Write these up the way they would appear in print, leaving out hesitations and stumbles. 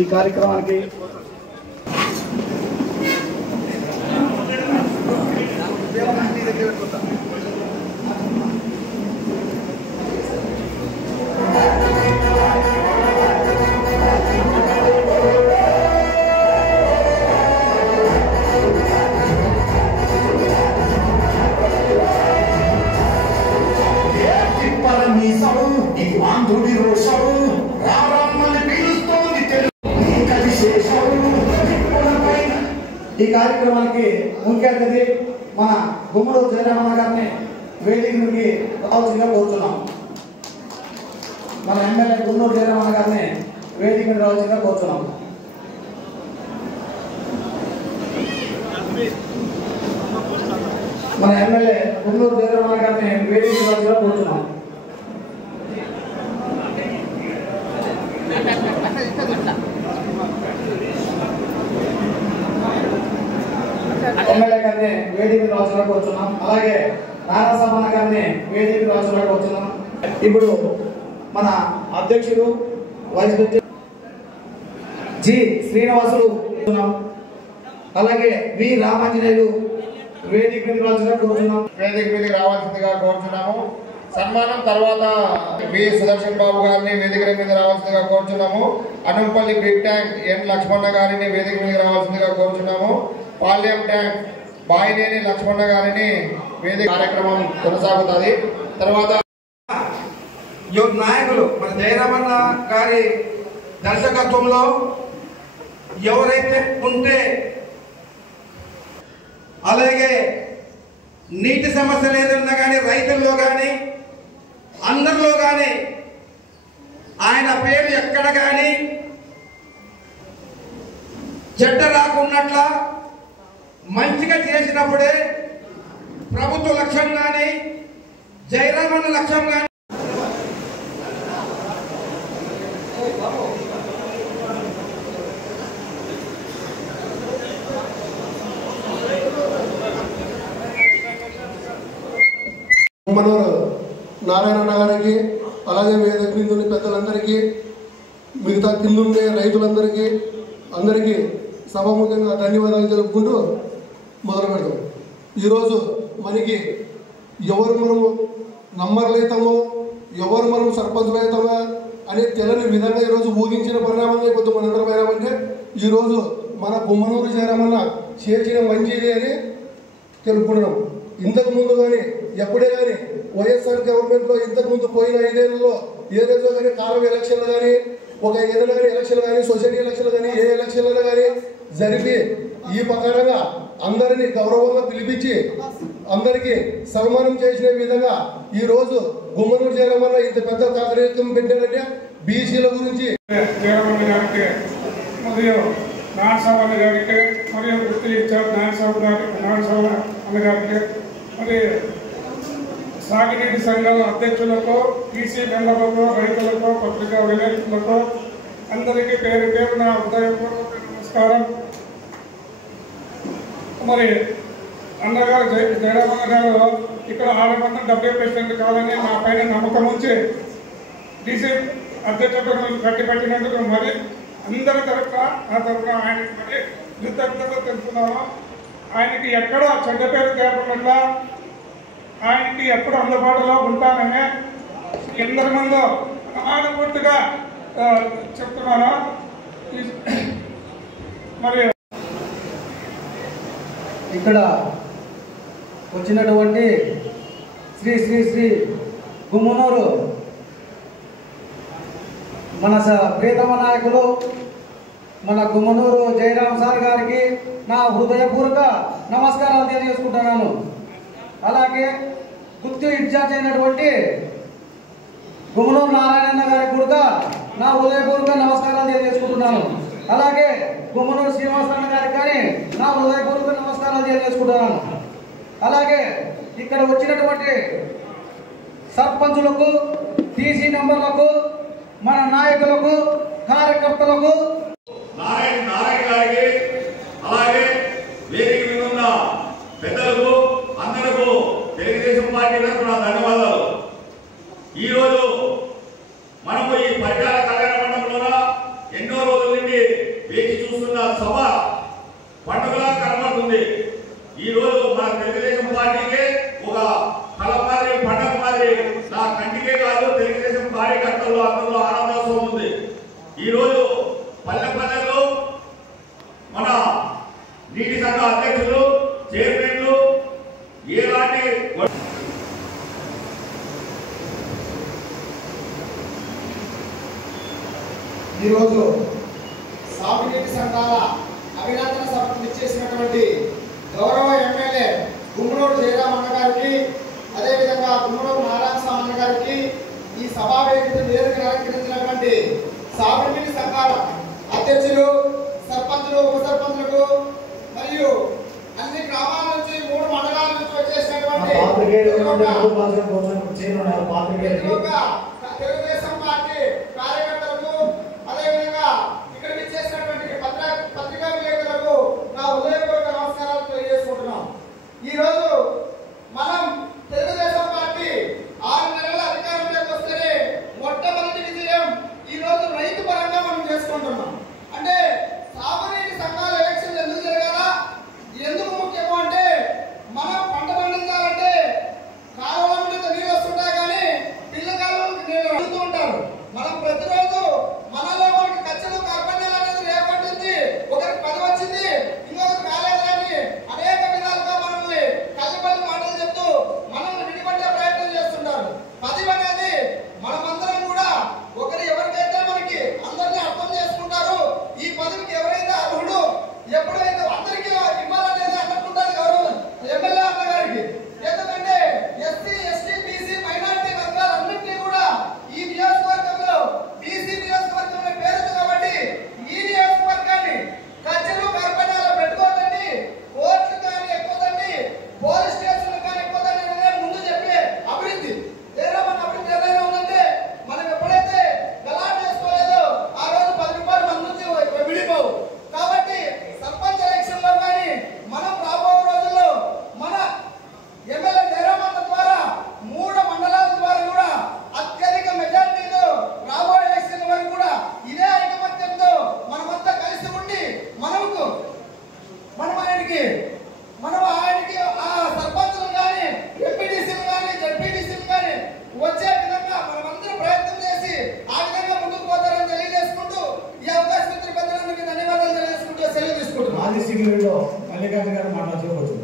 ఈ కార్యక్రమానికి ఈ కార్యక్రమానికి ముఖ్య అతిథి మన గుమ్మనూరు జయరామన్న గారిని వేదిక నుండి రావాల్సిందిగా కోరుతున్నాం. మన ఎమ్మెల్యే గుమ్మనూరు జయరామన్న గారిని వేదిక నుండి రావాల్సిందిగా కోరుతున్నాం. మన ఎమ్మెల్యే గుమ్మనూరు జయరామన్న గారిని వేదిక నుండి రావాల్సిందిగా కోరుతున్నాం. ఎమ్మెల్యే గారిని వేదిక రావాల్సిందిగా కోరుతున్నాం. అలాగే నారాయణ గారిని వేదిక రావాల్సిందిగా కోరుతున్నాం. ఇప్పుడు మన అధ్యక్షుడు వైస్ ప్రెసిడెంట్ జి శ్రీనివాసులు, అలాగే వి రామాంజనేయులు వేదిక మీద రావాల్సిందిగా కోరుతున్నాం. వేదిక మీదకి రావాల్సిందిగా కోరుచున్నాము. సన్మానం తర్వాత వి సుదర్శన్ బాబు గారిని వేదిక మీద రావాల్సిందిగా కోరుచున్నాము. అనుంపల్లి బిగ్ ట్యాంక్ ఎన్ లక్ష్మణ గారిని వేదిక మీద రావాల్సిందిగా కోరుచున్నాము. పాల్యం ట్యాంక్ బాయినేని లక్ష్మణ గారిని వేదిక కార్యక్రమం కొనసాగుతుంది. తర్వాత నాయకులు మన జయరామన్న గారి దర్శకత్వంలో ఎవరైతే ఉంటే, అలాగే నీటి సమస్య లేదన్నా కానీ రైతుల్లో కానీ అందరిలో కానీ ఆయన పేరు ఎక్కడ కానీ చెడ్డ రాకున్నట్ల మంచిగా చేసినప్పుడే ప్రభుత్వ లక్ష్యం కానీ జయరామన్న లక్ష్యం కానీ గుమ్మనూరు నారాయణ గారికి, అలాగే వేదిక మీద ఉన్న పెద్దలందరికీ, మిగతా కిందుండే రైతులందరికీ అందరికీ సభాముఖంగా ధన్యవాదాలు తెలుపుకుంటూ మొదలు పెడతాం. ఈరోజు మనకి ఎవరు మనము నంబర్లు అవుతామో, ఎవరు మనం సర్పంచులు అవుతామా అని తెలియని విధంగా ఈరోజు ఊహించిన పరిణామంగా అయిపోతుంది మనందరం అయినామంటే, ఈరోజు మన గుమ్మనూరు జయరామన్న చేసిన మంచిది అని తెలుపుకుంటున్నాం. ఇంతకు ముందు కానీ ఎప్పుడే కానీ వైఎస్ఆర్ గవర్నమెంట్లో ఇంతకు ముందు పోయిన 5 ఏళ్లలో ఏ రోజు కానీ కాలం ఎలక్షన్లు కానీ ఒక ఏదైనా కానీ ఎలక్షన్ కానీ సొసైటీ ఎలక్షన్లు కానీ ఏ ఎలక్షన్లు కానీ జరిపి ఈ ప్రకారంగా అందరినీ గౌరవంగా పిలిపించి అందరికీ సన్మానం చేసిన విధంగా ఈరోజు గుమ్మనూరు జయరామన్న ఇంత పెద్ద కార్యక్రమం పెట్టారంటే బీసీల గురించి నారాయణ గారికి మరియు వృత్తి ఇచ్చారు నారాయణ గారికి మరి సాగునీటి సంఘాల అధ్యక్షులకు, టీసీ మెంబర్లకు, రైతులకు, పత్రికా విలేకరులకు అందరికీ పేరు పేరున హృదయపూర్వక నమస్కారం. మరి అన్నగారు జయరామన్న గారు ఇక్కడ 670 కావాలని నా పైన నమ్మకం ఉంచి డీసీ అధ్యక్షులను కట్టిపెట్టినందుకు మరి అందరి తరఫున నా తరఫున ఆయనకి మరి కృతజ్ఞతలు తెలుపుతున్నాము. ఆయనకి ఎక్కడ చెడ్డ పేరు తేపట్ల ఆయనకి ఎప్పుడు అందుబాటులో ఉంటానని ఎందరి ముందు ఆనుభూతిగా చెప్తున్నాను. మరి ఇక్కడ వచ్చినటువంటి శ్రీ శ్రీ శ్రీ గుమ్మనూరు మన ప్రియతమ నాయకులు మన గుమ్మనూరు జయరాం సార్ గారికి నా హృదయపూర్వక నమస్కారాలు తెలియజేసుకుంటున్నాను. అలాగే గుర్తు ఇన్ఛార్జ్ అయినటువంటి గుమ్మనూరు నారాయణ గారికి కూడా నా హృదయపూర్వక నమస్కారాలు తెలియజేసుకుంటున్నాను. అలాగే గుమ్మనూరు శ్రీనివాసన్న గారికి కానీ నా హృదయపూర్వక నమస్కారాలు తెలియజేసుకుంటున్నాను. అలాగే ఇక్కడ వచ్చినటువంటి సర్పంచులకు, టీసీ నంబర్లకు, మన నాయకులకు, కార్యకర్తలకు, నారాయణ గారికి అలాగే వేదిక మీద ఉన్న పెద్దలకు అందరకు తెలుగుదేశం పార్టీ తరఫున ధన్యవాదాలు. ఈరోజు మనము ఈ పరిటాల కళ్యాణ మండపంలో ఎన్నో రోజుల నుండి చూస్తున్న సభ పండుగలా కనబడుతుంది. ఈ రోజు మన తెలుగుదేశం పార్టీకి ఒక కళ మాదిరి పండుగ మాదిరి నా కంటికే కాదు తెలుగుదేశం కార్యకర్తలు అందరిలో ఆనందోత్సవం ఉంది. ఈ రోజు పల్లె పల్లెల్లో మన నీటి సంఘ అధ్యక్షులు చైర్మన్లు ఎలాంటి ఈరోజు సాగునీటి సంఘాల అభినందన సభకు ఇచ్చేసినటువంటి గౌరవ ఎమ్మెల్యే గుమ్మనూరు జయరామన్న గారికి, అదేవిధంగా గుమ్మనూరు నారాయణ స్వామి గారికి, ఈ సభా వేదికను అలంకరించినటువంటి సాగునీటి సంఘాల అధ్యక్షులు, సర్పంచులు, ఉప సర్పంచులకు మరియు అన్ని గ్రామాల నుంచి 3 మండలాల నుంచి వచ్చేసినటువంటి తెలుగుదేశం పార్టీ కార్యకర్తలకు, అదేవిధంగా ఇక్కడికి చేసినటువంటి పత్రికా విలేకరులకు నా హృదయపూర్వక నమస్కారాలు తెలియజేసుకుంటున్నాం. ఈరోజు మనం తెలుగుదేశం పార్టీ 6 నెలల అధికారంలోకి వస్తేనే మొట్టమొదటి విజయం ఈరోజు రైతు పరంగా మనం చేసుకుంటున్నాం. అంటే సాగునీటి సంఘాల ఎలక్షన్ ఎందుకు జరగాలా, ఎందుకు ముఖ్యమో అంటే మనం పంట పండించాలంటే కాలువల మీద నీళ్ళు వస్తుంటాయి, కానీ పిల్ల కాలువలకు నీళ్ళు అడుగుతూ ఉంటారు. మనం ప్రతిరోజు మనలో మనకి ఖర్చులు కార్బన్ అనేది రేపట్టింది, ఒకరికి 10 వచ్చింది, ఇంకొకరికి కాలేదని అనేక విధాలుగా మనల్ని కళ్ళపల్లి మాటలు చెప్తూ మనల్ని విడిపడే ప్రయత్నం చేస్తుంటారు. 10 అనేది మనమందరం కూడా ఒకరు ఎవరికైతే మనకి అందరినీ అర్థం చేసుకుంటారు, ఈ 10కి ఎవరైతే అర్హుడు ఎప్పుడైతే అందరికీ ఇవ్వాలనేది అనుకుంటారు గౌరవం ఎమ్మెల్యే అన్న గారికి. ఎందుకంటే ఎస్సీ, ఎస్టీ, బీసీ, మైనారిటీ వర్గాలన్నింటినీ కూడా ఈ నియోజకవర్గంలో బీసీ నియోజకవర్గంలో పేరుంది కాబట్టి ఈ నియోజకవర్గాన్ని ఖర్చులు కార్పణ్యాలు పెట్టుకోదండి, కోర్టులు కానీ ఎక్కువదండి, పోలీస్ స్టేషన్లు కానీ ఎక్కువదండి అనేది ముందు చెప్పే అభివృద్ధి. ఏదో మన అభివృద్ధి ఏదైనా ఉందంటే మనం ఎప్పుడైతే గలాట్ చేసుకోలేదో ఆ రోజు 10 రూపాయలు మన నుంచి విడిపోవు. కాబట్టి సర్పంచ్ ఎలక్షన్ లో కానీ మనం రాబోయే రోజుల్లో మన ఎమ్మెల్యే జయరామన్న ద్వారా 3 మండలాల ద్వారా కూడా అత్యధిక మెజార్టీతో రాబోయే ఎలక్షన్ వరకు కూడా ఇదే ఐకమత్యంతో మనమంతా కలిసి ఉండి మనం ఆయనకి ఆ సర్పంచులు కానీ, ఎంపీటీసీలు కానీ, జడ్పీటీసీలు కానీ వచ్చే విధంగా మనమందరం ప్రయత్నం చేసి ఆ విధంగా ముందుకు పోతారని తెలియజేసుకుంటూ ఈ అవకాశం ఇచ్చిన పెద్దలందరికీ ధన్యవాదాలు తెలియజేసుకుంటూ సెలవు తీసుకుంటున్నాం. మాజీ సిగ్గులో మల్లికార్జున గారు మాట్లాడుకోవచ్చు.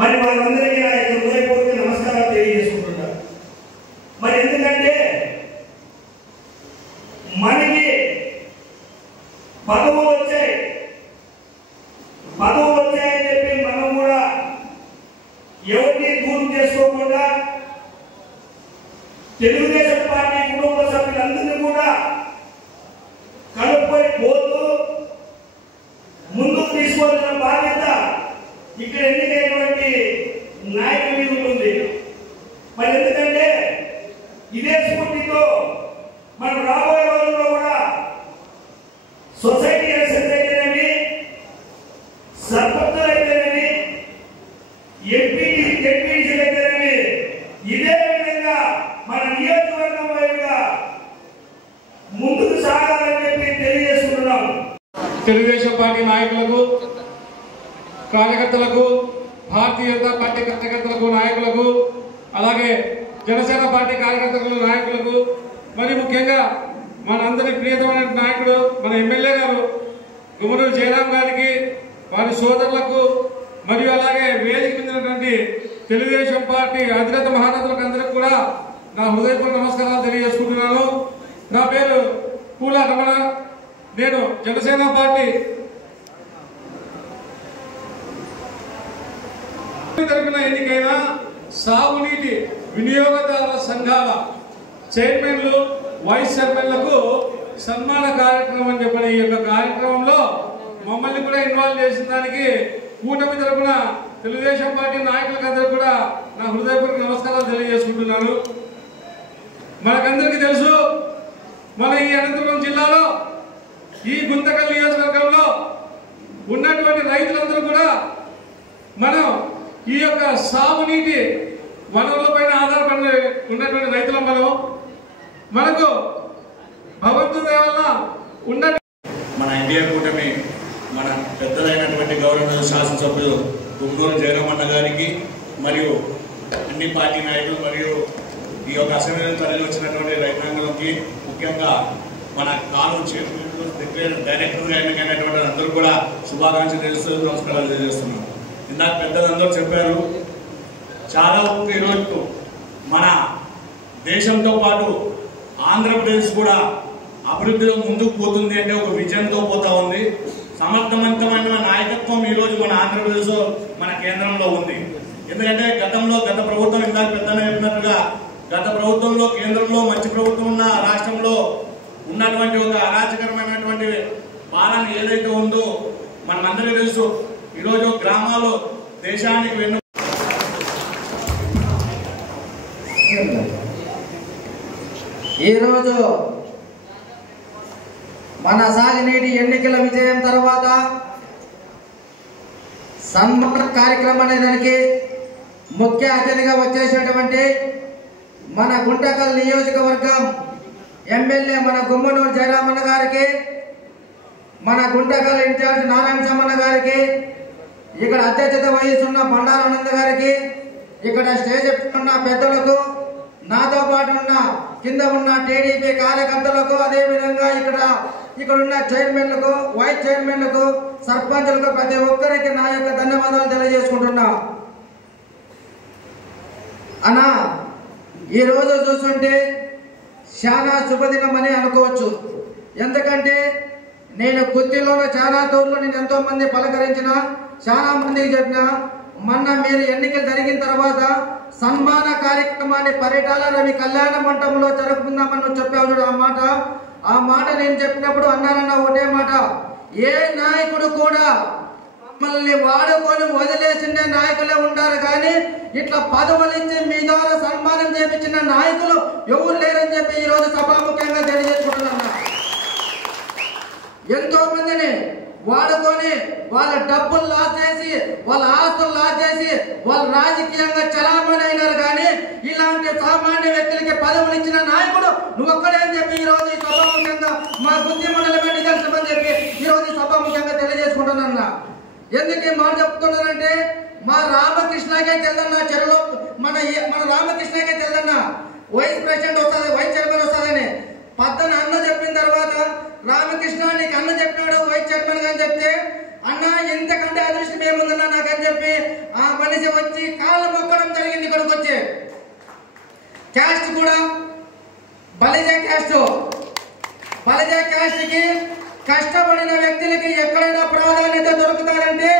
మరి వాళ్ళందరికీ నా యొక్క హృదయపూర్వక నమస్కారాలు తెలియజేసుకుంటున్నారు. మరి ఎందుకంటే మనకి పదవులు వచ్చాయని చెప్పి మనం కూడా ఎవరిని దూరం చేసుకోకుండా తెలుగుదేశం పార్టీ కుటుంబ సభ్యులందరినీ కూడా కలుపుకొని పోతూ ముందుకు తీసుకోవాల్సిన బాధ్యత ఇక్కడ ఎన్నికైనటువంటి నాయకుల మీద ఉంటుంది. మరి ఎందుకంటే ఇదే స్ఫూర్తితో మనం రాబోయే రోజుల్లో కూడా సొసైటీ ఎలక్షన్స్ అయితేనేమి, సర్పంచులు అయితేనేమి, ఎంపీటీసీలు అయితేనేమి ఇదే విధంగా మన నియోజకవర్గం వైపుగా ముందుకు సాగాలని చెప్పి తెలియజేసుకుంటున్నాం. తెలుగుదేశం పార్టీ నాయకులకు, కార్యకర్తలకు, భారతీయ జనతా పార్టీ కార్యకర్తలకు, నాయకులకు, అలాగే జనసేన పార్టీ కార్యకర్తలకు, నాయకులకు, మరి ముఖ్యంగా మనందరి ప్రియతమైన నాయకుడు మన ఎమ్మెల్యే గారు గుమ్మనూరు జయరాం గారికి, వారి సోదరులకు, మరియు అలాగే వేదిక చెందినటువంటి తెలుగుదేశం పార్టీ అధినేత మహారథులకు అందరికీ కూడా నా హృదయపూర్వక నమస్కారాలు తెలియజేసుకుంటున్నాను. నా పేరు పూల రమణ. నేను జనసేన పార్టీ తరపున ఎన్నికైన సాగునీటి వినియోగదారుల సంఘాల చైర్మన్లు, వైస్ చైర్మన్లకు సన్మాన కార్యక్రమం అని చెప్పిన ఈ యొక్క కార్యక్రమంలో మమ్మల్ని కూడా ఇన్వాల్వ్ చేసిన దానికి కూటమి తరపున తెలుగుదేశం పార్టీ నాయకులకు అందరూ కూడా నా హృదయపూర్వక నమస్కారాలు తెలియజేసుకుంటున్నాను. మనకందరికీ తెలుసు, మన ఈ అనంతపురం జిల్లాలో ఈ గుంతకల్ నియోజకవర్గంలో ఉన్నటువంటి రైతులందరూ కూడా మనం ఈ యొక్క సాగునీటి వనరులపైన ఆధారపడి ఉన్నటువంటి రైతులం మనకు భగవంతుని వల్ల ఉన్న మన ఇండియా కూటమి మన పెద్దలైనటువంటి గౌరవ శాసనసభ్యులు గుంటూరు జయరామన్న గారికి మరియు అన్ని పార్టీ నాయకులు మరియు ఈ యొక్క అసెంబ్లీలో తరలి వచ్చినటువంటి రైతాంగానికి ముఖ్యంగా మన కాను డైరెక్టర్గా ఎన్నికైనటువంటి అందరూ కూడా శుభాకాంక్షలు తెలుస్తూ నమస్కారాలు తెలియజేస్తున్నాం. ఇందాక పెద్దలందరూ చెప్పారు, చాలా వరకు ఈరోజు మన దేశంతో పాటు ఆంధ్రప్రదేశ్ కూడా అభివృద్ధిలో ముందుకు పోతుంది అంటే ఒక విజన్తో పోతా ఉంది. సమర్థవంతమైన నాయకత్వం ఈరోజు మన ఆంధ్రప్రదేశ్ మన కేంద్రంలో ఉంది. ఎందుకంటే గతంలో గత ప్రభుత్వం ఇందాక పెద్దలు చెప్పినట్టుగా గత ప్రభుత్వంలో కేంద్రంలో మంచి ప్రభుత్వం ఉన్న రాష్ట్రంలో ఉన్నటువంటి ఒక అరాచకరమైనటువంటి పాలన ఏదైతే ఉందో మనమందరికీ తెలుసు. ఈరోజు గ్రామాలు దేశానికి వెన్ను. ఈరోజు మన సాగునీటి ఎన్నికల విజయం తర్వాత సన్మాన కార్యక్రమం అనేదానికి ముఖ్య అతిథిగా వచ్చేసినటువంటి మన గుంటకల్ నియోజకవర్గం ఎమ్మెల్యే మన గుమ్మనూరు జయరామన్న గారికి, మన గుంటకల్ ఇన్ఛార్జ్ నారాయణ సమ్మన్న గారికి, ఇక్కడ అధ్యక్షత వహిస్తున్న బండారానంద గారికి, ఇక్కడ స్టేజ్ ఉన్న పెద్దలకు, నాతో పాటు ఉన్న కింద ఉన్న టీడీపీ కార్యకర్తలకు, అదేవిధంగా ఇక్కడ ఉన్న చైర్మన్లకు, వైస్ చైర్మన్లకు, సర్పంచులకు ప్రతి ఒక్కరికి నా యొక్క ధన్యవాదాలు తెలియజేసుకుంటున్నా. అన్నా, ఈరోజు చూస్తుంటే చాలా శుభదినం అని అనుకోవచ్చు. ఎందుకంటే నేను కుర్తిలోనే చాలా తోర్లు నేను ఎంతో మంది పలకరించిన, చాలా మందికి చెప్పిన, మొన్న మీరు ఎన్నికలు జరిగిన తర్వాత సన్మాన కార్యక్రమాన్ని పరిటాల రవి కళ్యాణ మంటపంలో జరుపుకుందామని చెప్పావు. ఆ మాట నేను చెప్పినప్పుడు అన్నానన్న ఒకటే మాట, ఏ నాయకుడు కూడా మమ్మల్ని వాడుకొని వదిలేసిన నాయకులే ఉంటారు, కానీ ఇట్లా పదవులు ఇచ్చి మీ ద్వారా సన్మానం చేపించిన నాయకులు ఎవరు లేరని చెప్పి ఈరోజు సభాముఖ్యంగా తెలియజేసుకుంటున్నా. ఎంతో మందిని వాడుకొని వాళ్ళ డబ్బులు లాస్ చేసి, వాళ్ళ ఆస్తులు లాస్ చేసి, వాళ్ళు రాజకీయంగా చలామణి అయినారు, కానీ ఇలాంటి సామాన్య వ్యక్తులకి పదవులు ఇచ్చిన నాయకుడు నువ్వు ఒక్కడే అని చెప్పి ఈరోజు ఈ సభాముఖ్యంగా మా బుద్ధి మండలమే నిదర్శనం అని చెప్పి ఈరోజు ఈ సభాముఖ్యంగా తెలియజేసుకుంటున్నా. ఎందుకు ఈ మాట చెప్తున్నానంటే, మా రామకృష్ణకే తెల్లన్నా చెరలో మన రామకృష్ణకే తెల్లన్నా వైస్ ప్రెసిడెంట్ వస్తుంది, వైస్ చైర్మన్ వస్తుందని పద్దన అన్న చెప్పిన తర్వాత రామకృష్ణ నీకు అన్న చెప్పినాడు వైస్ చైర్మన్ గా చెప్తే, అన్న ఎంతకంటే అదృష్టం ఏముందన్నా నాకని చెప్పి ఆ మనిషి వచ్చి కాళ్ళు మొక్కడం జరిగింది. ఇక్కడికి వచ్చి క్యాస్ట్ కూడా బలిజే క్యాస్ట్ కి కష్టపడిన వ్యక్తులకి ఎక్కడైనా ప్రాధాన్యత దొరుకుతారంటే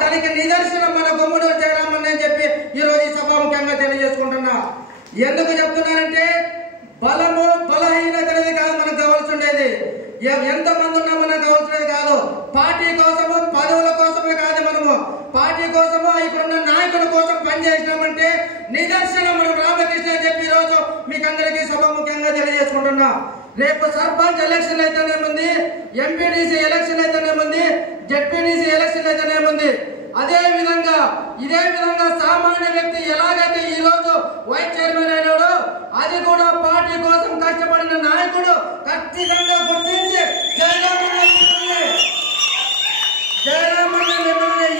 దానికి నిదర్శనం మన గుమ్మనూరు జయరామన్న అని చెప్పి ఈరోజు ఈ సభాముఖ్యంగా తెలియజేసుకుంటున్నా. ఎందుకు చెప్తున్నానంటే, బలము బలహీనత అనేది కాదు మనకు కావాల్సి ఉండేది. ఎంతమంది ఉన్నా మనకు కావాల్సినది కాదు. పార్టీ కోసము పదవుల కోసమే కాదు, మనము పార్టీ కోసము ఇక్కడున్న నాయకుల కోసం పనిచేసినామంటే నిదర్శనం మనం రామకృష్ణ అని చెప్పి ఈరోజు మీకు అందరికీ సభాముఖ్యంగా తెలియజేసుకుంటున్నా. రేపు సర్పంచ్ ఎలక్షన్ అయితేనేముంది, ఎంపీడీసీ ఎలక్షన్ అయితేనేముంది, జెడ్పీడీసీ ఎలక్షన్ అయితేనేముంది, ఇదే విధంగా సామాన్య వ్యక్తి ఎలాగైతే ఈ రోజు వైస్ చైర్మన్ అయినాడో అది కూడా పార్టీ కోసం కష్టపడిన నాయకుడు ఖచ్చితంగా గుర్తించి జయరామన్న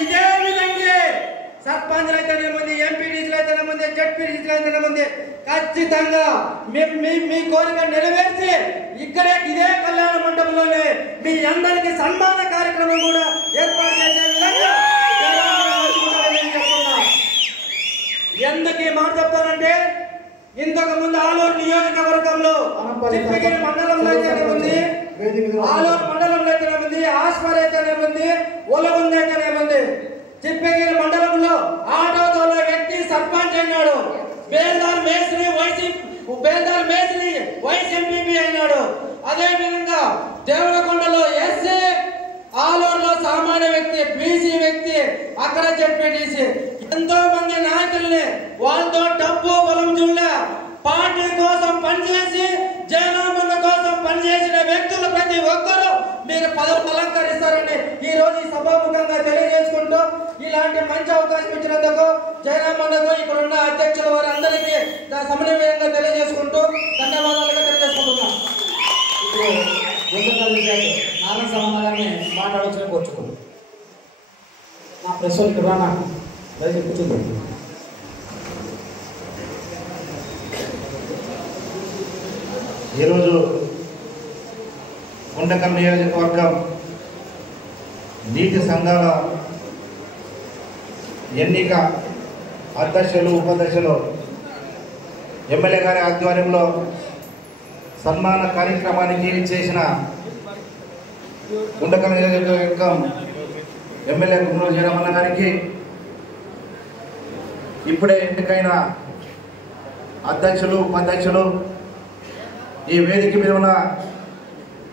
ఇదే విధంగా సర్పంచ్లు అయితేనేముంది, ఎంపీడీసీలు అయితేనేముంది, జెడ్పీడీసీలు అయితేనేముంది, ఖచ్చితంగా మీ కోరిక నెరవేర్చి ఇక్కడే ఇదే కళ్యాణ మండపంలోనే మీ అందరికి సన్మాన కార్యక్రమం కూడా ఏర్పాటు చేసే విధంగా ఎందుకు ఈ మాట చెప్తానంటే, ఇంతకు ముందు ఆలూరు నియోజకవర్గంలో చిప్పగిరి మండలంలో అయితేనేముంది, ఆలూరు మండలంలో అయితేనేముంది, ఆస్పర్ అయితేనేముంది, ఒలగుంది అయితేనేముంది, చిప్పగిరి మండలంలో ఆటో తోలే వ్యక్తి సర్పంచ్ అయినాడు. బేల్దార్ మేస్త్రి వైస్ ఎంపీపీ అయినాడు. అదే విధంగా దేవరకొండలో ఎస్సీ, ఆలూరులో సామాన్య వ్యక్తి, బీసీ వ్యక్తి, అక్కడ జెడ్పీటీసీ, ఎంతో మంది నాయకుల్ని వాళ్ళతో డబ్బు బలం చూడలే పార్టీ కోసం పనిచేసి జయరామన్న కోసం పనిచేసిన వ్యక్తులు ప్రతి ఒక్కరూ మీరు పదవులు అలంకరిస్తారని ఈ రోజు ఈ సభాముఖంగా తెలియజేసుకుంటూ, ఇలాంటి మంచి అవకాశం ఇచ్చినందుకు జయరామన్నకు ఇక్కడ ఉన్న అధ్యక్షుల వారందరికీ సమన్వయంగా తెలియజేసుకుంటూ ధన్యవాదాలుగా తెలియజేసుకుంటున్నాం. ఇప్పుడు గుంటకల్ నారాయణ సమన్న గారిని మాట్లాడవచ్చునే కోరుచుకున్నాం. మా ప్రెస్ వాళ్ళు ఇక్కడ రానా కూర్చుంది. ఈరోజు గుంటకల్ నియోజకవర్గం నీటి సంఘాల ఎన్నిక అధ్యక్షులు ఉపాధ్యక్షులు ఎమ్మెల్యే గారి ఆధ్వర్యంలో సన్మాన కార్యక్రమానికి చేసిన గుంటకల్ నియోజకవర్గం ఎమ్మెల్యే గుమ్మడి జయరామన్న గారికి, ఇప్పుడే ఎన్నికైన అధ్యక్షులు ఉపాధ్యక్షులు, ఈ వేదిక మీద ఉన్న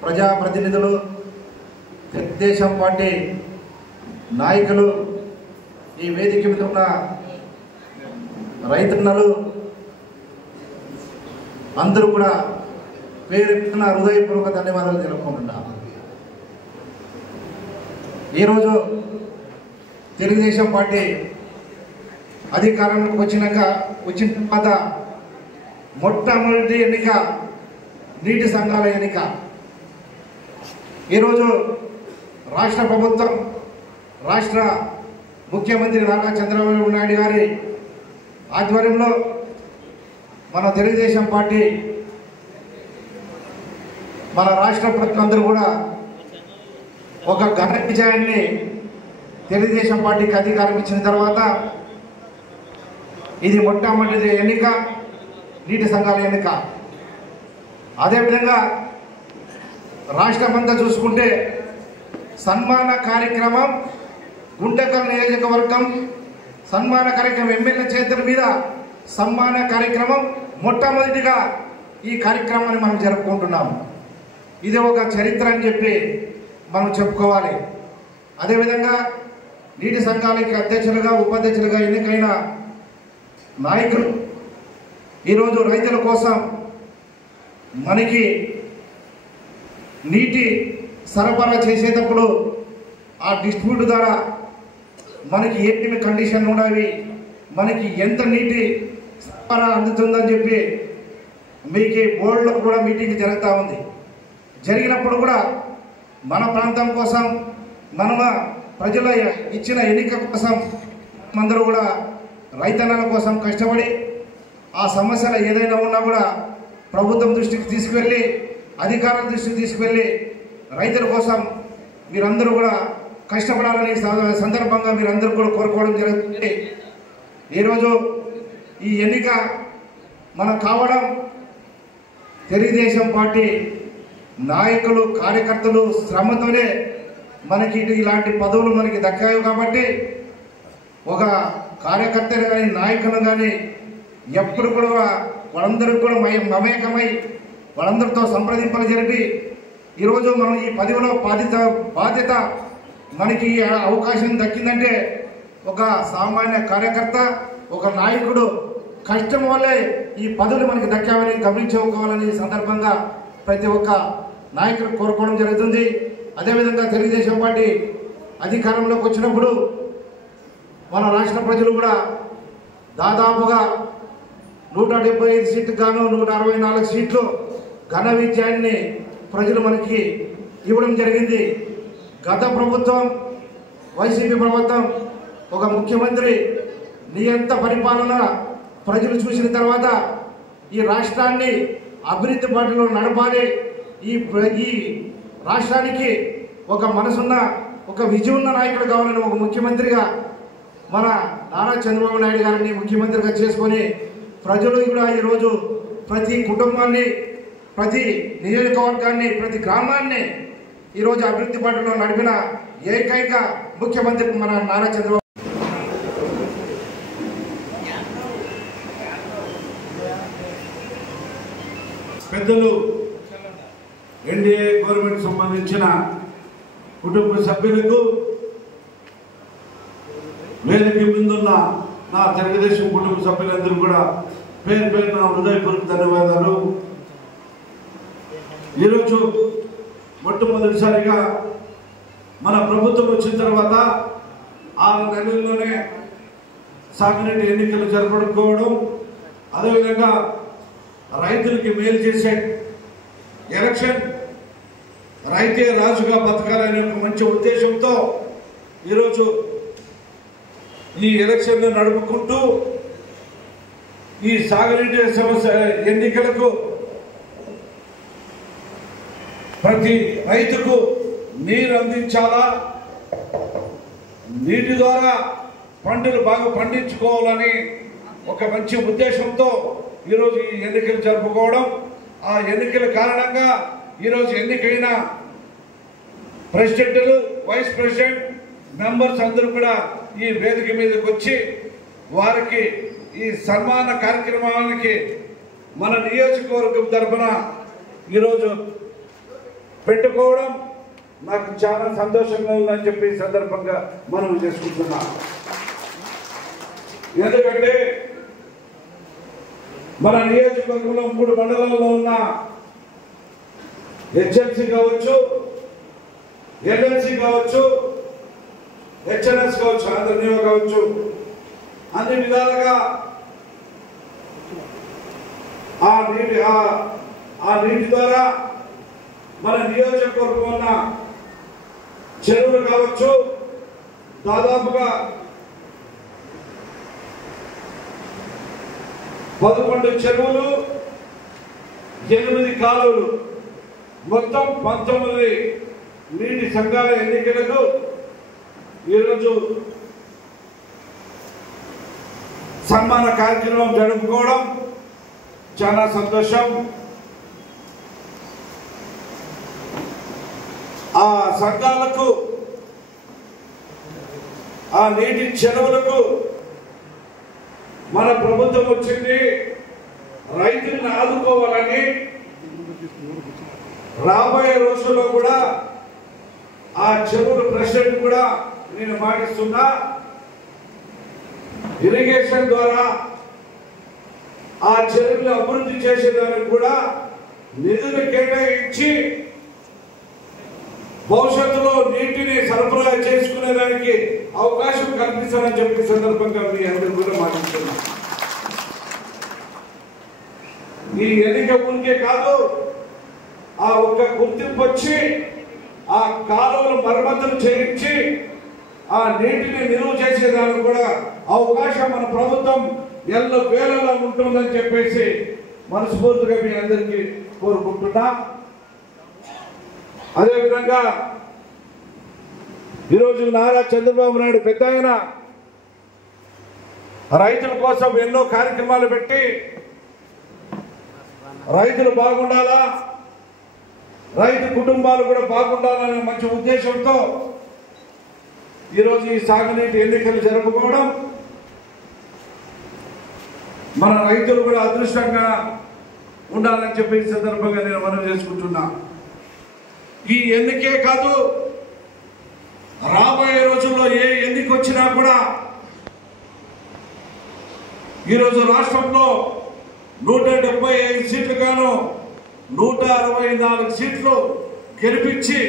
ప్రజాప్రతినిధులు, తెలుగుదేశం పార్టీ నాయకులు, ఈ వేదిక మీద ఉన్న రైతన్నలు అందరూ కూడా పేరున హృదయపూర్వక ధన్యవాదాలు తెలుపుకుంటున్నాను. ఈరోజు తెలుగుదేశం పార్టీ అధికారంలోకి వచ్చిన తర్వాత మొట్టమొదటి ఎన్నిక నీటి సంఘాల ఎన్నిక. ఈరోజు రాష్ట్ర ప్రభుత్వం, రాష్ట్ర ముఖ్యమంత్రి నారా చంద్రబాబు నాయుడు గారి ఆధ్వర్యంలో మన తెలుగుదేశం పార్టీ, మన రాష్ట్ర ప్రజలందరూ కూడా ఒక ఘన విజయాన్ని తెలుగుదేశం పార్టీకి అధికారం ఇచ్చిన తర్వాత ఇది మొట్టమొదటి ఎన్నిక నీటి సంఘాల ఎన్నిక. అదేవిధంగా రాష్ట్రమంతా చూసుకుంటే సన్మాన కార్యక్రమం గుంటకల్ నియోజకవర్గం సన్మాన కార్యక్రమం ఎమ్మెల్యే చేతుల మీద సన్మాన కార్యక్రమం మొట్టమొదటిగా ఈ కార్యక్రమాన్ని మనం జరుపుకుంటున్నాము. ఇది ఒక చరిత్ర అని చెప్పి మనం చెప్పుకోవాలి. అదేవిధంగా నీటి సంఘాలకి అధ్యక్షులుగా ఉపాధ్యక్షులుగా ఎన్నికైన నాయకులు ఈరోజు రైతుల కోసం మనకి నీటి సరఫరా చేసేటప్పుడు ఆ డిస్ట్రిబ్యూట్ ద్వారా మనకి ఏమేమి కండిషన్ ఉండాలి, మనకి ఎంత నీటి సరఫరా అందుతుందని చెప్పి మీకు బోర్డులో కూడా మీటింగ్ జరుగుతూ ఉంది. జరిగినప్పుడు కూడా మన ప్రాంతం కోసం, మన ప్రజల ఇచ్చిన ఎన్నిక కోసం అందరూ కూడా రైతన్నల కోసం కష్టపడి ఆ సమస్యలు ఏదైనా ఉన్నా కూడా ప్రభుత్వం దృష్టికి తీసుకువెళ్ళి, అధికారుల దృష్టికి తీసుకువెళ్ళి రైతుల కోసం మీరందరూ కూడా కష్టపడాలని సందర్భంగా మీరందరూ కూడా కోరుకోవడం జరుగుతుంది. ఈరోజు ఈ ఎన్నిక మనకు కావడం తెలుగుదేశం పార్టీ నాయకులు, కార్యకర్తలు శ్రమతోనే మనకి ఇలాంటి పదవులు మనకి దక్కాయి. కాబట్టి ఒక కార్యకర్తలు కానీ నాయకులు కానీ ఎప్పుడు కూడా వాళ్ళందరికీ కూడా మమేకమై వాళ్ళందరితో సంప్రదింపులు జరిపి ఈరోజు మనం ఈ పదవిలో బాధ్యత మనకి అవకాశం దక్కిందంటే ఒక సామాన్య కార్యకర్త, ఒక నాయకుడు కష్టం వల్లే ఈ పదవులు మనకి దక్కామని గమనించుకోవాలని సందర్భంగా ప్రతి ఒక్క నాయకుడు కోరుకోవడం జరుగుతుంది. అదేవిధంగా తెలుగుదేశం పార్టీ అధికారంలోకి వచ్చినప్పుడు మన రాష్ట్ర ప్రజలు కూడా దాదాపుగా 175 సీట్లు గాను 164 సీట్లు ఘన విజయాన్ని ప్రజలు మనకి ఇవ్వడం జరిగింది. గత ప్రభుత్వం, వైసీపీ ప్రభుత్వం, ఒక ముఖ్యమంత్రి నియంత పరిపాలన ప్రజలు చూసిన తర్వాత ఈ రాష్ట్రాన్ని అభివృద్ధి బాటలో నడపాలి, ఈ రాష్ట్రానికి ఒక మనసున్న, ఒక విజయం ఉన్న నాయకుడు కావాలని ఒక ముఖ్యమంత్రిగా మన నారా చంద్రబాబు నాయుడు గారిని ముఖ్యమంత్రిగా చేసుకొని ప్రజలు కూడా ఈరోజు ప్రతి కుటుంబాన్ని, ప్రతి నియోజకవర్గాన్ని, ప్రతి గ్రామాన్ని ఈరోజు అభివృద్ధి బాటలో నడిపిన ఏకైక ముఖ్యమంత్రి మన నారా చంద్రబాబు. పెద్దలు, ఎన్డీఏ గవర్నమెంట్ సంబంధించిన కుటుంబ సభ్యులకు, వేదిక ముందున్న నా తెలుగుదేశం కుటుంబ సభ్యులందరూ కూడా పేరు పేరున హృదయపూర్వక ధన్యవాదాలు. ఈరోజు మొట్టమొదటిసారిగా మన ప్రభుత్వం వచ్చిన తర్వాత 6 నెలల్లోనే సాగునీటి ఎన్నికలు జరుపుకోవడం, అదేవిధంగా రైతులకి మేలు చేసే ఎలక్షన్ రైతే రాజుగా బతకాలనే ఒక మంచి ఉద్దేశంతో ఈరోజు ఈ ఎలక్షన్ నడుపుకుంటూ ఈ సాగునీటి సమస్య ఎన్నికలకు ప్రతి రైతుకు నీరు అందించాలా, నీటి ద్వారా పంటలు బాగా పండించుకోవాలని ఒక మంచి ఉద్దేశంతో ఈరోజు ఈ ఎన్నికలు జరుపుకోవడం, ఆ ఎన్నికల కారణంగా ఈరోజు ఎన్నికైన ప్రెసిడెంట్లు, వైస్ ప్రెసిడెంట్, మెంబర్స్ అందరూ కూడా ఈ వేదిక మీదకి వచ్చి వారికి ఈ సన్మాన కార్యక్రమానికి మన నియోజకవర్గం తరఫున ఈరోజు పెట్టుకోవడం నాకు చాలా సంతోషంగా ఉందని చెప్పి ఈ సందర్భంగా మనం చేసుకుంటున్నాం. ఎందుకంటే మన నియోజకవర్గంలో 3 మండలాల్లో ఉన్న హెచ్ఎల్సి కావచ్చు, ఎల్ఎల్సి కావచ్చు, హెచ్ఎన్ఎస్ కావచ్చు, ఆంధ్రనియో కావచ్చు, అన్ని విధాలుగా ఆ నీటి ద్వారా మన నియోజకవర్గం ఉన్న చెరువులు కావచ్చు, దాదాపుగా 11 చెరువులు, 8 కాలువలు, మొత్తం 19 నీటి సంఘాల ఎన్నికలకు ఈరోజు సన్మాన కార్యక్రమం జరుపుకోవడం చాలా సంతోషం. ఆ సంఘాలకు, ఆ నీటి చెరువులకు మన ప్రభుత్వం వచ్చింది రైతులను ఆదుకోవాలని. రాబోయే రోజుల్లో కూడా ఆ చెరువుల ప్రెసిడెంట్ కూడా నేను మాటిస్తున్నా, ఇరిగేషన్ ద్వారా ఆ చెరువులు అభివృద్ధి చేసేదానికి కూడా నిధులు కేటాయించి భవిష్యత్తులో నీటిని సరఫరా చేసుకునేదానికి అవకాశం కల్పిస్తారని చెప్పి సందర్భంగా మీ అందరూ కూడా మాట్లాడుతున్నాం. ఈ ఎన్నిక ఊరికే కాదు, ఆ ఒక్క గుర్తింపు వచ్చి ఆ కాలువలు మరమ్మతులు చేయించి ఆ నీటిని నిలువ చేసేదానికి కూడా అవకాశం మన ప్రభుత్వం ఎల్లవేళలా ఉంటుందని చెప్పేసి మనస్ఫూర్తిగా మీ అందరికీ కోరుకుంటున్నా. అదేవిధంగా ఈరోజు నారా చంద్రబాబు నాయుడు పెద్ద ఆయన రైతుల కోసం ఎన్నో కార్యక్రమాలు పెట్టి రైతులు బాగుండాలా, రైతు కుటుంబాలు కూడా బాగుండాలనే మంచి ఉద్దేశంతో ఈరోజు ఈ సాగునీటి ఎన్నికలు జరుపుకోవడం, మన రైతులు కూడా అదృష్టంగా ఉండాలని చెప్పి ఈ సందర్భంగా నేను మనం చేసుకుంటున్నా. ఈ ఎన్నికే కాదు, రాబోయే రోజుల్లో ఏ ఎన్నిక వచ్చినా కూడా ఈరోజు రాష్ట్రంలో 175 సీట్లు గాను 164 సీట్లు గెలిపించి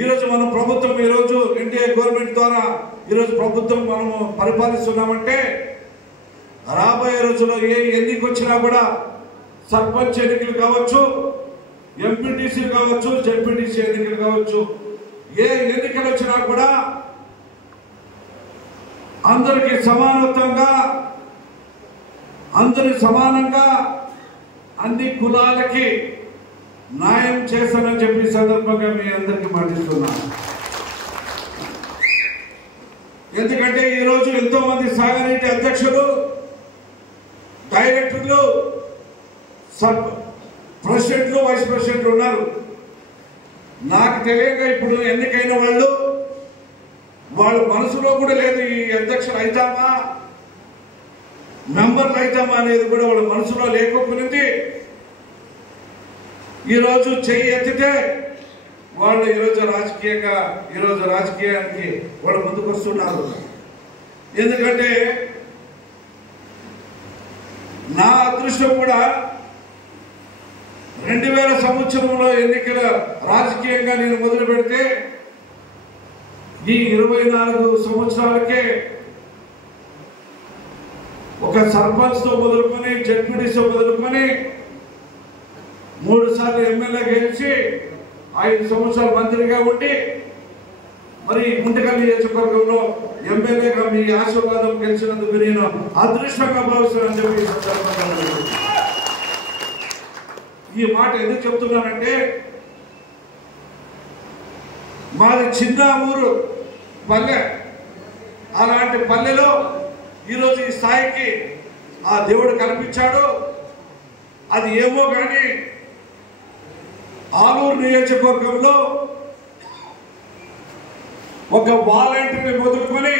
ఈరోజు మన ప్రభుత్వం ఈరోజు ఎన్డీఏ గవర్నమెంట్ ద్వారా ఈరోజు ప్రభుత్వం మనము పరిపాలిస్తున్నామంటే రాబోయే రోజుల్లో ఏ ఎన్నిక వచ్చినా కూడా సర్పంచ్ ఎన్నికలు కావచ్చు, ఎంపీటీసీ కావచ్చు, జెడ్పీటీసీ ఎన్నికలు కావచ్చు, ఏ ఎన్నికలు వచ్చినా కూడా అందరికీ సమానత్వంగా, అందరి సమానంగా అన్ని కులాలకి న్యాయం చేస్తానని చెప్పి సందర్భంగా మీ అందరికీ మాటిస్తున్నాను. ఎందుకంటే ఈరోజు ఎంతో మంది సాగునీటి అధ్యక్షులు, డైరెక్టర్లు, సబ్ ప్రెసిడెంట్లు, వైస్ ప్రెసిడెంట్లు ఉన్నారు. నాకు తెలియక ఇప్పుడు ఎన్నికైన వాళ్ళ మనసులో కూడా లేదు ఈ అధ్యక్షులు అవుతామా, మెంబర్లు అవుతామా అనేది కూడా వాళ్ళ మనసులో లేకపోయింది. ఈరోజు చెయ్యి ఎత్తితే వాళ్ళు ఈరోజు రాజకీయానికి వాళ్ళు ముందుకు వస్తున్నారు. ఎందుకంటే నా అదృష్టం కూడా 2000 సంవత్సరంలో ఎన్నికల రాజకీయంగా నేను మొదలు పెడితే ఈ 24 సంవత్సరాలకే ఒక సర్పంచ్తో మొదలుకొని జడ్పీటీతో మొదలుకొని 3 సార్లు ఎమ్మెల్యే గెలిచి 5 సంవత్సరాలు మంత్రిగా ఉండి మరి గుంటకల్ నియోజకవర్గంలో ఎమ్మెల్యేగా మీ ఆశీర్వాదం గెలిచినందుకు నేను అదృష్టంగా భావిస్తున్నానని చెప్పి ఈ మాట ఎందుకు చెప్తున్నానంటే మాది చిన్న ఊరు పల్లె. అలాంటి పల్లెలో ఈరోజు ఈ స్థాయికి ఆ దేవుడు కల్పించాడు. అది ఏమో కానీ ఆలూరు నియోజకవర్గంలో ఒక వాలంటీర్ని మొదలుకొని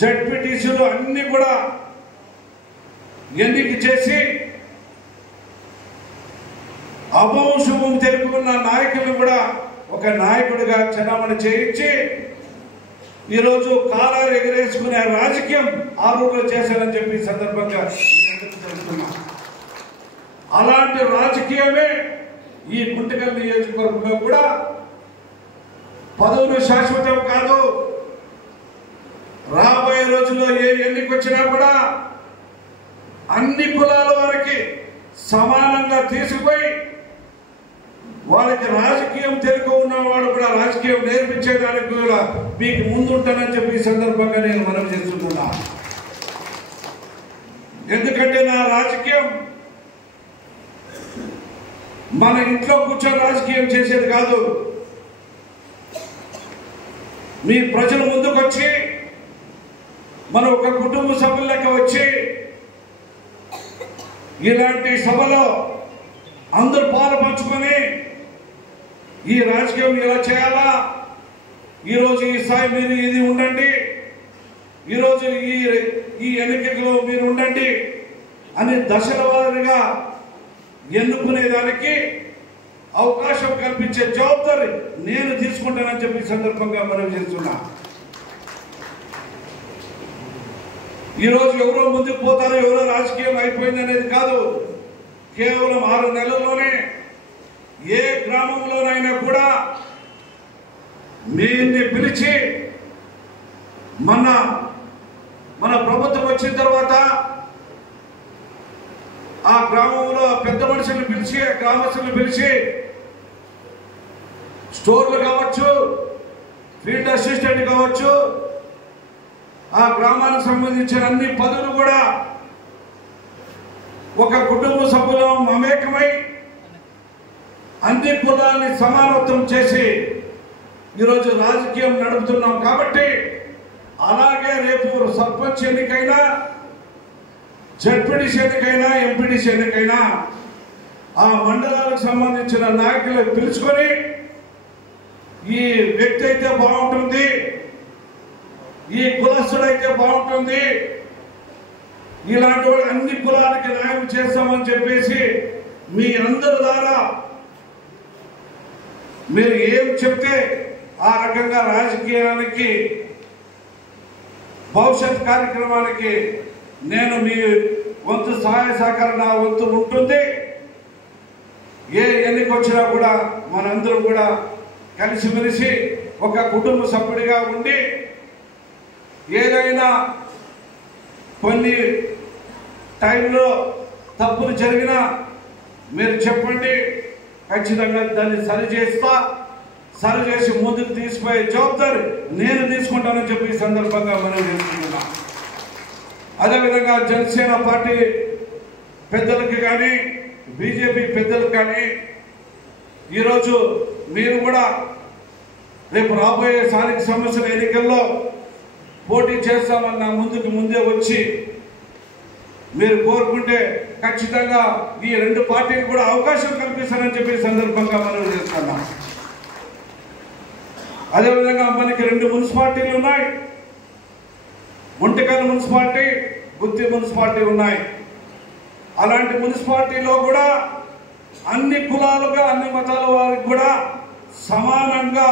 జడ్పీటీసీలు అన్ని కూడా ఎన్నిక చేసి అభంశుభం తెలుపుకున్న నాయకులను కూడా ఒక నాయకుడిగా చలామణి చేయించి ఈరోజు కాలాలు ఎగరేసుకునే రాజకీయం ఆలూరులో చేశారని చెప్పి సందర్భంగా తెలుస్తున్నా. అలాంటి రాజకీయమే ఈ గుంటకల్ నియోజకవర్గంలో కూడా పదవులు శాశ్వతం కాదు. రాబోయే రోజుల్లో ఏ ఎన్నిక వచ్చినా కూడా అన్ని కులాల వారికి సమానంగా తీసుకుపోయి వాళ్ళకి రాజకీయం తెలుగు ఉన్నవాడు కూడా రాజకీయం నేర్పించేదానికి కూడా మీకు ముందుంటానని చెప్పి ఈ సందర్భంగా నేను మనవి చేస్తున్నా. ఎందుకంటే నా రాజకీయం మన ఇంట్లో కూర్చొని రాజకీయం చేసేది కాదు. మీ ప్రజల ముందుకు వచ్చి మన ఒక కుటుంబ సభ్యుల లెక్క వచ్చి ఇలాంటి సభలో అందరూ పాలు పంచుకొని ఈ రాజకీయం ఎలా చేయాలా, ఈరోజు ఈ స్థాయి మీరు ఇది ఉండండి, ఈరోజు ఈ ఎన్నికల్లో మీరు ఉండండి అని దశల వారీగా ఎన్నుకునేదానికి అవకాశం కల్పించే జవాబారి నేను తీసుకుంటానని చెప్పి సందర్భంగా మనం చేస్తున్నా. ఈరోజు ఎవరో ముందుకు పోతారో ఎవరో రాజకీయం అయిపోయింది అనేది కాదు. కేవలం 6 నెలల్లోనే ఏ గ్రామంలోనైనా కూడా మీని పిలిచి మన ప్రభుత్వం వచ్చిన తర్వాత ఆ గ్రామంలో పెద్ద మనుషులను పిలిచి గ్రామస్తులను పిలిచి స్టోర్లు కావచ్చు, ఫీల్డ్ అసిస్టెంట్ కావచ్చు, ఆ గ్రామానికి సంబంధించిన అన్ని పదవులు కూడా ఒక కుటుంబ సభ్యులు మమేకమై అన్ని కులాన్ని సమానత్వం చేసి ఈరోజు రాజకీయం నడుపుతున్నాం. కాబట్టి అలాగే రేపు సర్పంచ్ ఎన్నికైనా, జడ్పీటీసీ ఎన్నికైనా, ఎంపీటీసీ ఎన్నికైనా ఆ మండలాలకు సంబంధించిన నాయకులను పిలుచుకొని ఈ వ్యక్తి అయితే బాగుంటుంది, ఈ కులస్తుడైతే బాగుంటుంది, ఇలాంటి వాళ్ళు అన్ని కులాలకి న్యాయం చేస్తామని చెప్పేసి మీ అందరి ద్వారా మీరు ఏం చెప్తే ఆ రకంగా రాజకీయానికి భవిష్యత్ కార్యక్రమానికి నేను మీ వంతు సహాయ సహకారం నా వంతు ఉంటుంది. ఏ ఎన్నిక వచ్చినా కూడా మనందరం కూడా కలిసిమెలిసి ఒక కుటుంబ సభ్యుడిగా ఉండి ఏదైనా కొన్ని టైంలో తప్పులు జరిగినా మీరు చెప్పండి, ఖచ్చితంగా దాన్ని సరిచేసి ముందుకు తీసుకుపోయే జవాబారి నేను తీసుకుంటానని చెప్పి ఈ సందర్భంగా మనం చేసుకుంటున్నా. అదేవిధంగా జనసేన పార్టీ పెద్దలకి కానీ, బీజేపీ పెద్దలకు కానీ ఈరోజు మీరు కూడా రేపు రాబోయే స్థానిక సంస్థల ఎన్నికల్లో పోటీ చేస్తామన్న ముందే వచ్చి మీరు కోరుకుంటే ఖచ్చితంగా ఈ 2 పార్టీలు కూడా అవకాశం కల్పిస్తారని చెప్పి సందర్భంగా మనం చేస్తున్నాం. అదేవిధంగా మనకి 2 మున్సిపాలిటీలు ఉన్నాయి. గుంటకల్ మున్సిపాలిటీ, గుత్తి మున్సిపాలిటీ ఉన్నాయి. అలాంటి మున్సిపాలిటీలో కూడా అన్ని కులాలుగా, అన్ని మతాల వారికి కూడా సమానంగా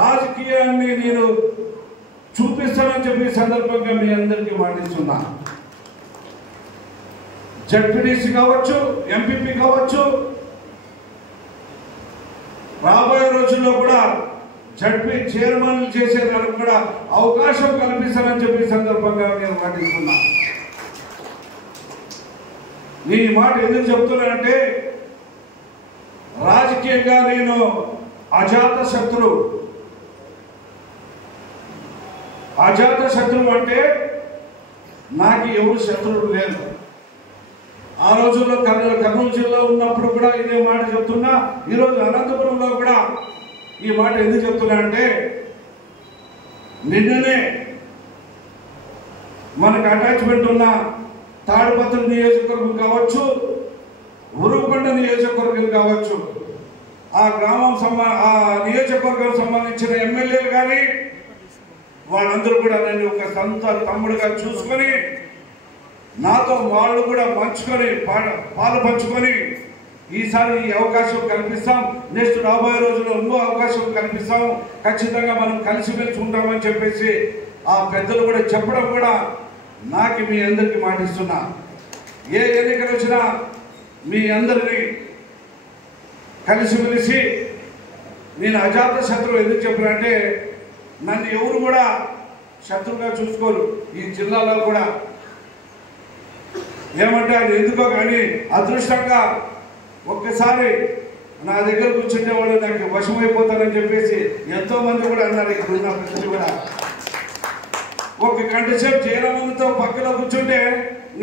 రాజకీయాన్ని నేను చూపిస్తానని చెప్పి సందర్భంగా మీ అందరికీ మాటిస్తున్నా. జడ్పీటీసీ కావచ్చు, ఎంపీపీ కావచ్చు, రాబోయే రోజుల్లో కూడా జడ్పీ చైర్మన్లు చేసేదానికి కూడా అవకాశం కల్పిస్తానని చెప్పి సందర్భంగా నేను మాటిస్తున్నా. నీ మాట ఎందుకు చెప్తున్నానంటే రాజకీయంగా నేను అజాత శత్రువు అంటే నాకు ఎవరు శత్రువులు లేదు. ఆ రోజుల్లో కర్నూలు జిల్లా ఉన్నప్పుడు కూడా ఇదే మాట చెప్తున్నా. ఈరోజు అనంతపురంలో కూడా ఈ మాట ఎందుకు చెప్తున్నా అంటే నిన్ననే మనకు అటాచ్మెంట్ ఉన్న తాడిపత్రి నియోజకవర్గం కావచ్చు, ఉరుకొండ నియోజకవర్గం కావచ్చు, ఆ నియోజకవర్గం సంబంధించిన ఎమ్మెల్యేలు కానీ వాళ్ళందరూ కూడా నన్ను ఒక సొంత తమ్ముడుగా చూసుకొని నాతో వాళ్ళు కూడా పాలు పంచుకొని ఈసారి ఈ అవకాశం కల్పిస్తాం, నెక్స్ట్ రాబోయే రోజుల్లో ఇంకో అవకాశం కల్పిస్తాం, ఖచ్చితంగా మనం కలిసిమెలిసి ఉంటామని చెప్పేసి ఆ పెద్దలు కూడా చెప్పడం కూడా నాకు మీ అందరికీ మాటిస్తున్నా. ఏ ఎన్నికలు వచ్చినా మీ అందరినీ కలిసిమెలిసి నేను అజాత శత్రువు ఎందుకు చెప్పినంటే నన్ను ఎవరు కూడా శత్రువుగా చూసుకోరు. ఈ జిల్లాలో కూడా ఏమంటే అది ఎందుకో కానీ అదృష్టంగా ఒక్కసారి నా దగ్గర కూర్చుంటే వాళ్ళు నాకు వశమైపోతారని చెప్పేసి ఎంతో మంది కూడా అన్నారు. ఇక్కడ ఉన్న ప్రజలు కూడా ఒక గంట సేపు జయరామన్తో పక్కలో కూర్చుంటే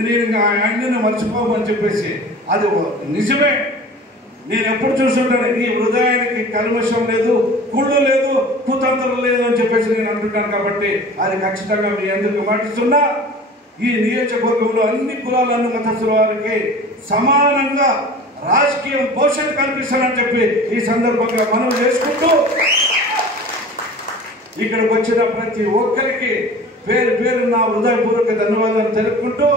నేను ఆయన్ని మర్చిపోమని చెప్పేసి అది నిజమే. నేను ఎప్పుడు చూస్తుంటాను ఈ హృదయానికి కల్మషం లేదు, కుళ్ళు లేదు, కుతంత్రం లేదు అని చెప్పేసి నేను అంటున్నాను. కాబట్టి అది ఖచ్చితంగా మీ అందరికీ మాటిస్తున్నా. ఈ నియోజకవర్గంలో అన్ని కులాలు అన్ని మతస్థుల వారికి సమానంగా రాజకీయం భవిష్యత్తు కల్పిస్తానని చెప్పి ఈ సందర్భంగా మనం చేసుకుంటూ ఇక్కడికి వచ్చిన ప్రతి ఒక్కరికి పేరు పేరు నా హృదయపూర్వక ధన్యవాదాలు తెలుపుకుంటూ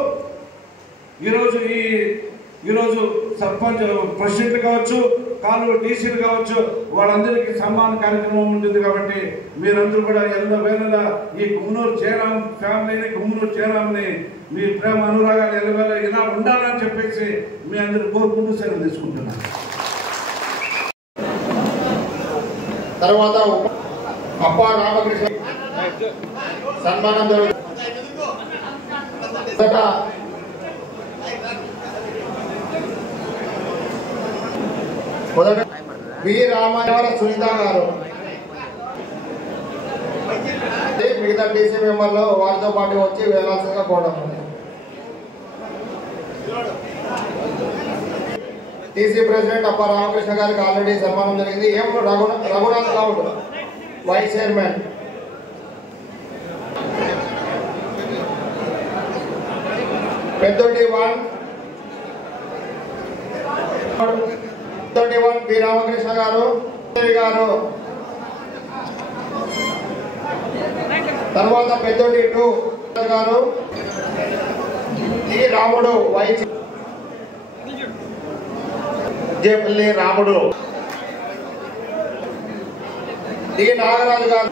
ఈరోజు సర్పంచ్ ప్రెసిడెంట్ కావచ్చు, కాలువ డీసీలు కావచ్చు, వాళ్ళందరికీ సన్మాన కార్యక్రమం ఉంటుంది. కాబట్టి మీరందరూ కూడా ఎల్లవేళలా ఈ గుమ్మనూరు జయరాం ఫ్యామిలీని, గుమ్మనూరు జయరాంని మీ ప్రేమ అనురాగాలు ఎల్లవేళ ఇలా ఉండాలని చెప్పేసి మీ అందరూ కోరుకుంటూ సెలవు తీసుకుంటున్నాను. తర్వాత అప్ప రామకృష్ణ సన్మానం జరుగుతుంది. మొదట వి రామాయణ సునీత గారు, మిగతా డీసీ మెంబర్లు వారితో పాటు వచ్చి వేలాల్సిందిగా కోరడం. టీసీ ప్రెసిడెంట్ అప్ప రామకృష్ణ గారికి ఆల్రెడీ సన్మానం జరిగింది. M Raghunath Goud vice chairman, Peddoti 1 P Ramakrishna గారు, తర్వాత పెద్దోటి 2 గారు, ఈ రాముడు వైస్ జేపల్లి రాముడు, ఈ నాగరాజు గారు,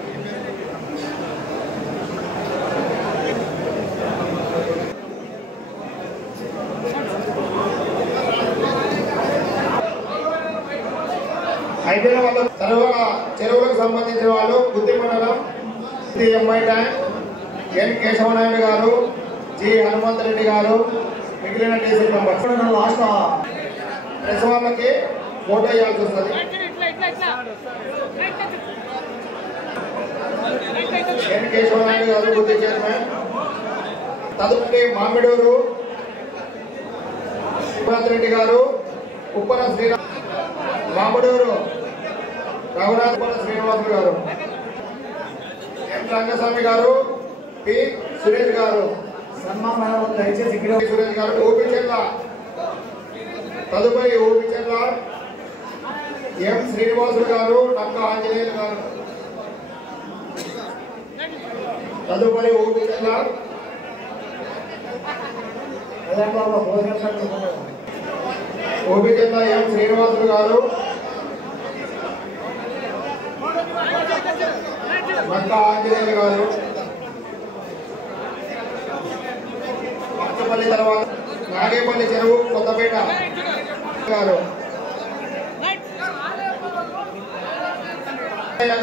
అయిపోయిన వాళ్ళు తర్వాత చెరువులకు సంబంధించిన వాళ్ళు గుత్తి మండలం ఎంఐ ట్యాంక్ ఎన్ కేశవనాయుడు గారు, జి హనుమంత్ రెడ్డి గారు, మిగిలిన డీసీ మెంబర్స్ లాస్ట్ ప్రెస్ వాళ్ళకి ఫోటో ఇవ్వాల్సి వస్తుంది. ఎన్ కేశవనాయుడు గారు గుత్తి చైర్మన్, తదుపరి మామిడూరు రెడ్డి గారు, ఉప్పర శ్రీరామ్, మామిడూరు రఘునాథపుర శ్రీనివాసులు గారు, ఎం రంగస్వామి గారు, పి సురేష్ గారు, సురేష్ గారు, ఊపిచెర్ల, తదుపరి ఊపిచెర్ల ఎం శ్రీనివాసులు గారు, నక్క ఆంజనేయులు గారు, తదుపరి ఊపిచెర్ల ఎం శ్రీనివాసులు గారు, నక్క ఆంజనేయులు గారు, పచ్చపల్లి తర్వాత నాగేపల్లి చెరువు కొత్తపేట గారు,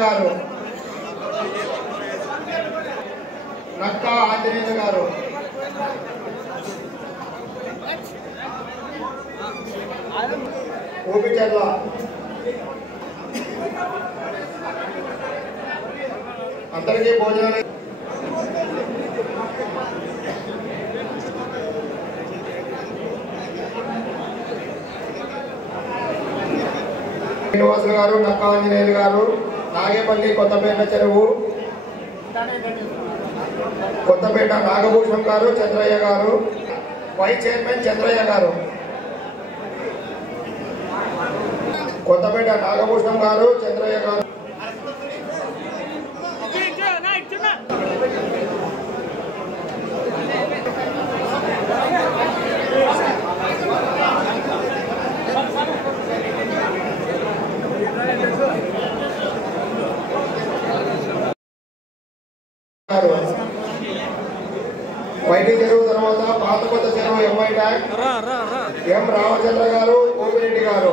గారు, నక్క ఆంజనేయులు గారు, ఊపిచెర్ల అందరికీ భోజనాలు శ్రీనివాసులు గారు, నక్క ఆంజనేయులు గారు, నాగేపల్లి కొత్తపేట చెరువు, కొత్తపేట నాగభూషణం గారు, చంద్రయ్య గారు, వైస్ చైర్మన్ చంద్రయ్య గారు, కొత్తపేట నాగభూషణం గారు, చంద్రయ్య గారు, వైటి చెరువు తర్వాత పాత కొత్త చెరువు ఎంఐ ట్యాంక్ ఎం రామచంద్ర గారు, ఓపిరెడ్డి గారు,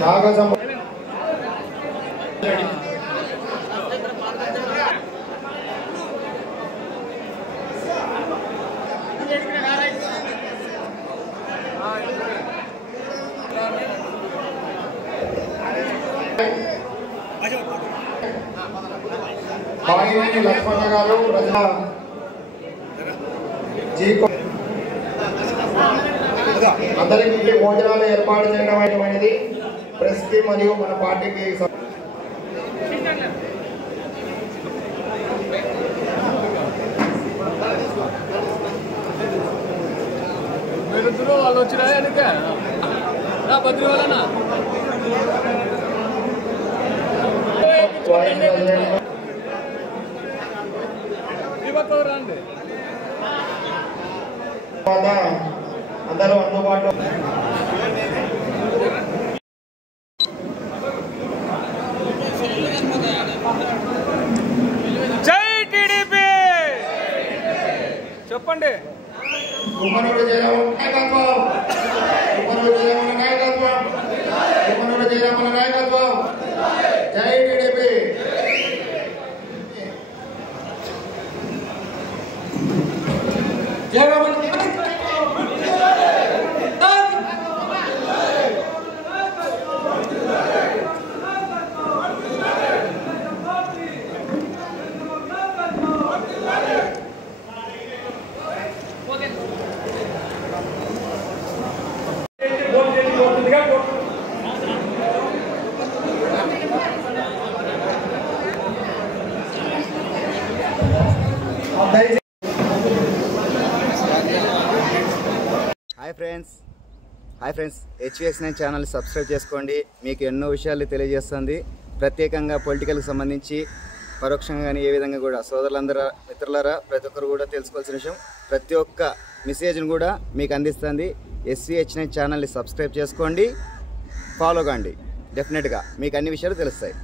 నాగసం బాగినేని లక్ష్మణ గారు, అందరికీ భోజనాలు ఏర్పాటు చేయడం అనేటువంటిది ప్రెస్ కి మరియు మన పార్టీకి వాళ్ళు వచ్చినా బద్రి వాళ్ళనా అందరూ అందుబాటులో జై టీడీపీ చెప్పండి. గుమ్మనూరు జయరామన్ నాయకత్వం, గుమ్మనూరు జయరామన్ నాయకత్వం, గుమ్మనూరు జయరామన్ నాయకత్వం, జై TDP. Hi friends, HVS9 channel subscribe చేసుకోండి. మీకు ఎన్నో విషయాలు తెలియజేస్తుంది. ప్రత్యేకంగా పొలిటికల్కి సంబంధించి పరోక్షంగా కానీ ఏ విధంగా కూడా సోదరులందరూ మిత్రులారా ప్రతి ఒక్కరు కూడా తెలుసుకోవాల్సిన విషయం, ప్రతి ఒక్క మెసేజ్ను కూడా మీకు అందిస్తుంది. HVS9 ఛానల్ని సబ్స్క్రైబ్ చేసుకోండి, ఫాలో కాండి. డెఫినెట్గా మీకు అన్ని విషయాలు తెలుస్తాయి.